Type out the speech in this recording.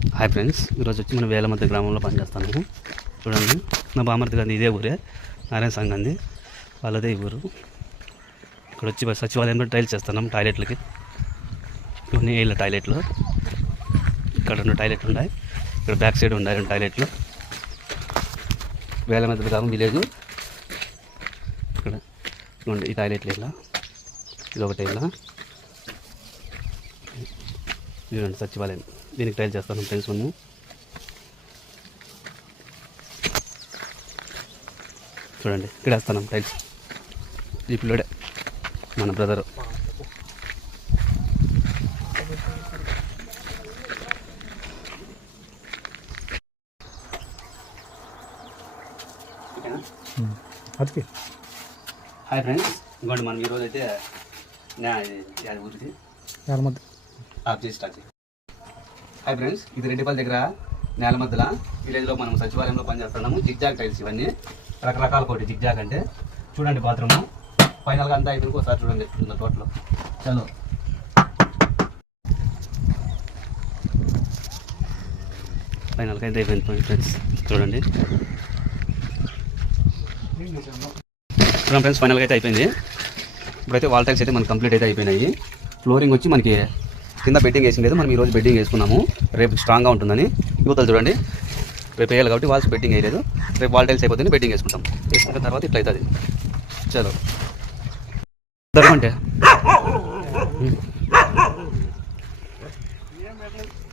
Hi friends, ఈరోజు వచ్చి మనం వేలమద్ద గ్రామంలో పనిచేస్తాము. చూడండి, మా బామర్ది గాంధీ ఇదే ఊరే, నారాయణ సంఘ్ గాంధీ వాళ్ళదే ఈ ఊరు. ఇక్కడ వచ్చి సచివాలయంలో టైల్స్ చేస్తున్నాం. టాయిలెట్లకి ఇవన్నీ ఇళ్ళ టాయిలెట్లు. ఇక్కడ 2 టాయిలెట్లు ఉన్నాయి, ఇక్కడ బ్యాక్ సైడ్ ఉన్నాయి 2 టాయిలెట్లు. వేలమద్ద గ్రామం విలేజ్. ఇక్కడ చూడండి, ఈ టాయిలెట్లు ఇలా, ఇది ఒకటి ఇలా. చూడండి సచివాలయం, దీనికి టైల్ చేస్తాను ఫ్రెండ్స్. మనం చూడండి, ఇక్కడ వేస్తున్నాం టైల్స్. ఈ పిల్లోడే మన బ్రదరు. హాయ్ ఫ్రెండ్స్, ఇంకోటి మనం ఈరోజు అయితే ఊరికి ఆఫ్ చేసి స్టార్ట్ చేయాలి. హాయ్ ఫ్రెండ్స్, ఇది రెడ్డిపల్లి దగ్గర నేలమద్దల విలేజ్లో మనం సచివాలయంలో పనిచేస్తున్నాము. జిగ్జాగ్ టైల్స్ ఇవన్నీ రకరకాల కోటి. జిగ్జాగ్ అంటే చూడండి బాత్రూము ఫైనల్గా అంతా అయితే ఒకసారి చూడండి టోటల్. చలో ఫైనల్గా అయితే అయిపోయింది ఫ్రెండ్స్. చూడండి ఫ్రెండ్స్, ఫైనల్గా అయితే అయిపోయింది. ఇప్పుడైతే వాల్ టైల్స్ అయితే మనకి కంప్లీట్ అయితే అయిపోయినాయి. ఫ్లోరింగ్ వచ్చి మనకి కింద బెడ్డింగ్ వేసి లేదు, మనం ఈరోజు బెడ్డింగ్ వేసుకున్నాము. రేపు స్ట్రాంగ్గా ఉంటుందని. యువతలు చూడండి, రేపు వేయాలి కాబట్టి వాల్స్ బెడ్డింగ్ వేయలేదు. రేపు వాల్ టైల్స్ అయిపోతుంది, బెడ్డింగ్ వేసుకుంటాం. వేసుకున్న తర్వాత ఇట్లా అవుతుంది. చలో అంటే